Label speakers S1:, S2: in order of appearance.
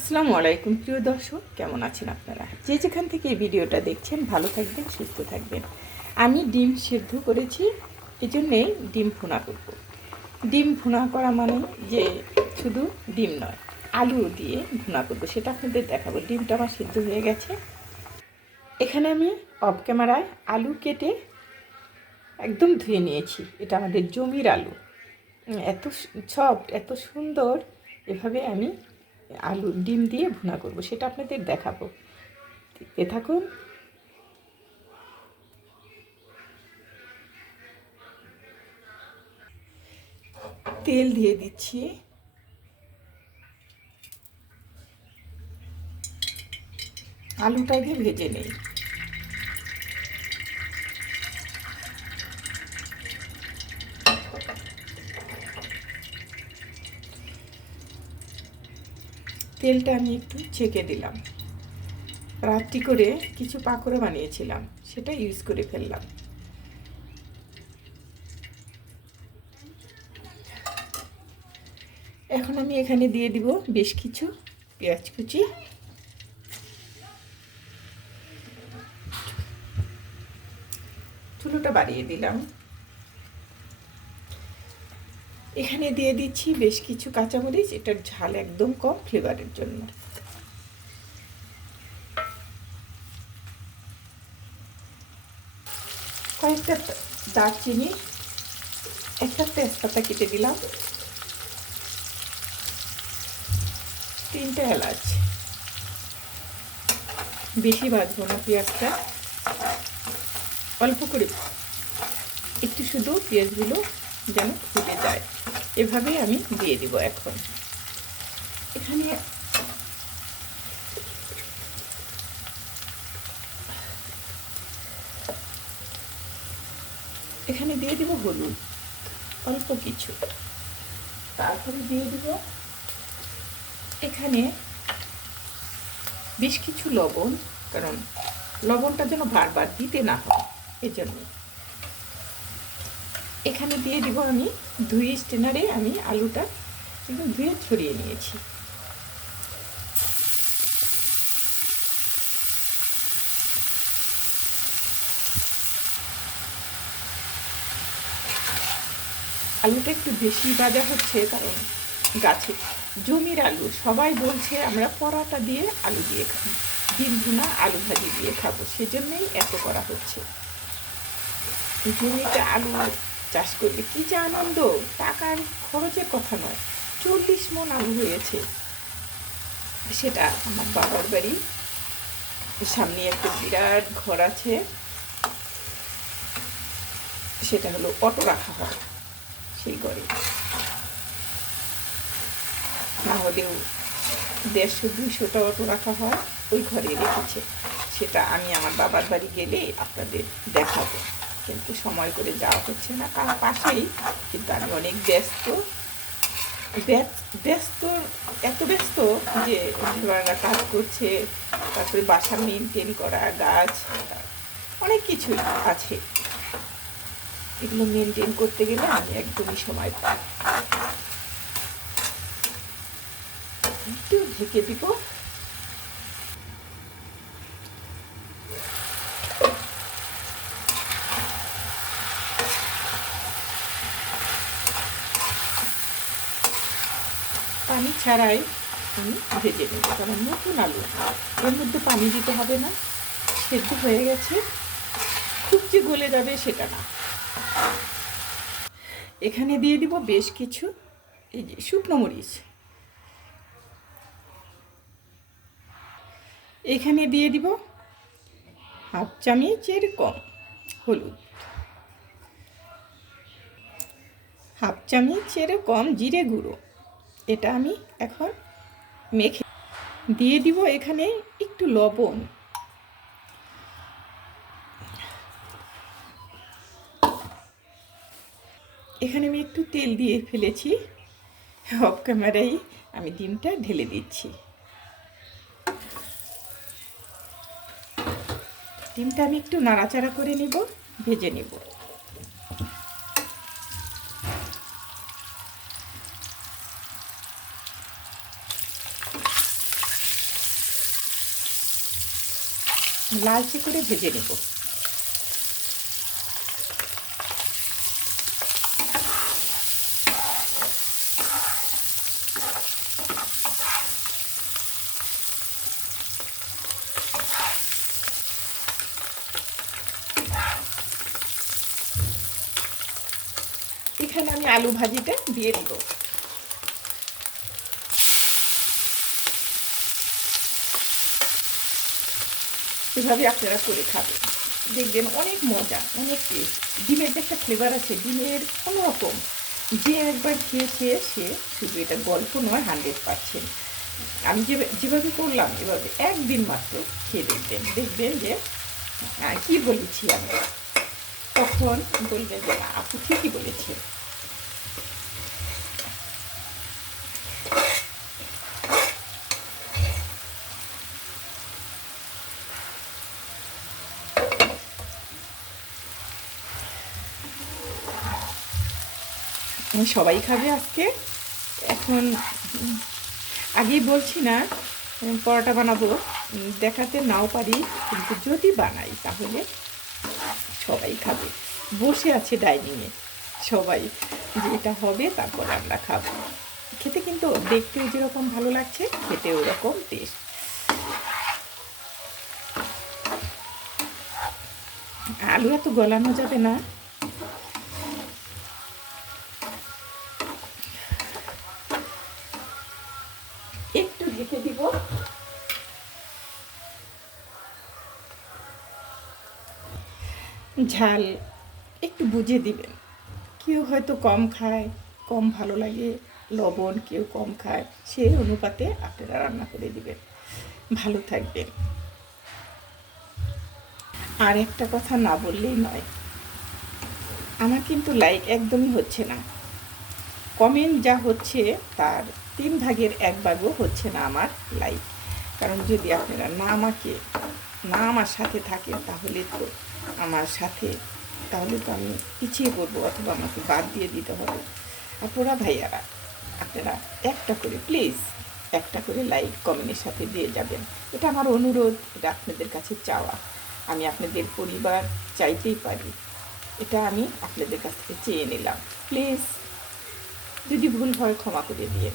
S1: আসসালামু আলাইকুম, প্রিয় দর্শক। কেমন আছেন আপনারা? যে যেখান থেকে ভিডিওটা দেখছেন, ভালো থাকবেন, সুস্থ থাকবেন। আমি ডিম সেদ্ধ করেছি এই জন্যে ডিম ভুনা করব। ডিম ভুনা করা মানে যে শুধু ডিম নয়, আলু দিয়ে ভুনা করব। সেটা আপনাদের দেখাবো। ডিমটা আমার সেদ্ধ হয়ে গেছে। এখানে আমি অফ ক্যামেরায় আলু কেটে একদম ধুয়ে নিয়েছি। এটা আমাদের জমির আলু। এত সফট এত সুন্দর। এভাবে আমি আলু, ডিম দিয়ে ভুনা করব, সেটা আপনাদের দেখাবো। দেখতে থাকুন। তেল দিয়ে দিচ্ছি। আলুটা দিয়ে ভেজে নেই। তেলটা আমি একটু ছেঁকে দিলাম। রাত্রি করে কিছু পাকোড়া বানিয়েছিলাম, সেটা ইউজ করে ফেললাম। এখন আমি এখানে দিয়ে দিব বেশ কিছু পেঁয়াজ কুচি। চুলোটা বাড়িয়ে দিলাম। এখানে দিয়ে দিচ্ছি বেশ কিছু কাঁচামরিচ, এটার ঝাল একদম কম ফ্লেভারের জন্য। কয়েকটা দারচিনি, একটা তেজপাতা কেটে দিলাম। তিনটে এলাচ। বেশি ভাজবো না পেঁয়াজটা। অল্প করে একটু শুধু পেঁয়াজগুলো যেন ফুটে যায়। এভাবেই আমি দিয়ে দিব এখন। এখানে এখানে দিয়ে দিব হলুদ, অল্প কিছু। তারপরে দিয়ে দিব এখানে বেশ কিছু লবণ, কারণ লবণটা যেন বারবার দিতে না হয় এজন্য এখানে দিয়ে দিব আমি ধুয়ে স্টেনারে আমি আলুটা একদম ধুয়ে ছড়িয়ে নিয়েছি। আলুটা একটু বেশি ভাজা হচ্ছে কারণ গাছে জমির আলু, সবাই বলছে আমরা পরাটা দিয়ে আলু দিয়ে খাব, ডিম ভুনা আলু ভাজি দিয়ে খাব, সেজন্যই এত করা হচ্ছে। জমিতে আলু চাষ করলে কী যে আনন্দ, টাকার খরচের কথা নয়, চল্লিশ মন আলু হয়েছে। সেটা আমার বাবার বাড়ি। সামনে একটা বিরাট ঘর আছে। সেটা হলো অটো রাখা হয় সেই ঘরে। না হলেও দেড়শো, দুইশোটা অটো রাখা হয়, ওই ঘরে রেখেছে। সেটা আমি আমার বাবার বাড়ি গেলে আপনাদের দেখাবো। কিন্তু সময় করে যাওয়া হচ্ছে না। কারণ পাশেই কিন্তু আমি অনেক ব্যস্ত। ব্যস- ব্যস্ত, এত ব্যস্ত যে কাজ করছে, তারপরে বাসা মেনটেন করা, গাছ, অনেক কিছু আছে। এগুলো মেনটেন করতে গেলে আমি একদমই সময় পাই একটু ঢেকে দিব। পানি ছাড়াই আমি ভেজে নেব। কারণ নতুন আলু এর মধ্যে পানি দিতে হবে না। সেদ্ধ হয়ে গেছে। খুব যে গলে যাবে সেটা না। এখানে দিয়ে দিব বেশ কিছু এই যে শুকনো মরিচ। এখানে দিয়ে দিব হাফ চামচের কম হলুদ। হাফ চামচের কম জিরে গুঁড়ো। এটা আমি এখন মেখে দিয়ে দিব এখানে একটু লবণ। এখানে আমি একটু তেল দিয়ে ফেলেছি। অফ ক্যামেরায় আমি ডিমটা ঢেলে দিচ্ছি। ডিমটা আমি একটু নাড়াচাড়া করে নিব, ভেজে নেব। লালচে করে ভেজে নেব। এখানে আমি আলু ভাজিটা দিয়ে দিব। এভাবে আপনারা করে খাবেন। দেখবেন অনেক মজা, অনেক টেস্ট ডিমের যে একটা ফ্লেভার আছে, ডিমের অন্যরকম যে একবার খেয়েছে সে শুধু এটা গল্প নয় হান্ড্রেড পার্সেন্ট আমি যে যেভাবে করলাম, এভাবে একদিন মাত্র খেয়ে দেখবেন। দেখবেন যে কি বলেছি আমি? তখন বলবেন যে, না, আপু ঠিকই বলেছে সবাই খাবে আজকে। এখন আগেই বলছি না পরোটা বানাবো। দেখাতে নাও পারি, কিন্তু যদি বানাই তাহলে সবাই খাবে। বসে আছে ডাইনিংয়ে সবাই, যে এটা হবে তারপর আমরা খাব। খেতে কিন্তু দেখতেও যেরকম ভালো লাগছে খেতে ওরকম টেস্ট আলু এত গলানো যাবে না একটু ঢেকে দিব ঝাল, একটু বুঝে দিবেন। কেউ হয়তো কম খায়, কম ভালো লাগে, লবণ কেউ কম খায় সেই অনুপাতে আপনারা রান্না করে দিবেন। ভালো থাকবেন। আর একটা কথা না বললেই নয়, আমার কিন্তু লাইক একদমই হচ্ছে না। কমেন্ট যা হচ্ছে তার তিন ভাগের এক ভাগও হচ্ছে না আমার লাইক কারণ যদি আপনারা না আমাকে, না আমার সাথে থাকেন তাহলে তো আমার সাথে, তাহলে তো আমি পিছিয়ে পড়ব অথবা আমাকে বাদ দিয়ে দিতে হবে। আপনারা ভাইয়ারা, আপনারা একটা করে প্লিজ একটা করে লাইক কমেন্টের সাথে দিয়ে যাবেন। এটা আমার অনুরোধ, এটা আপনাদের কাছে চাওয়া। আমি আপনাদের পরিবার চাইতেই পারি। এটা আমি আপনাদের কাছ থেকে চেয়ে নিলাম। প্লিজ যদি ভুল হয় ক্ষমা করে দিয়ে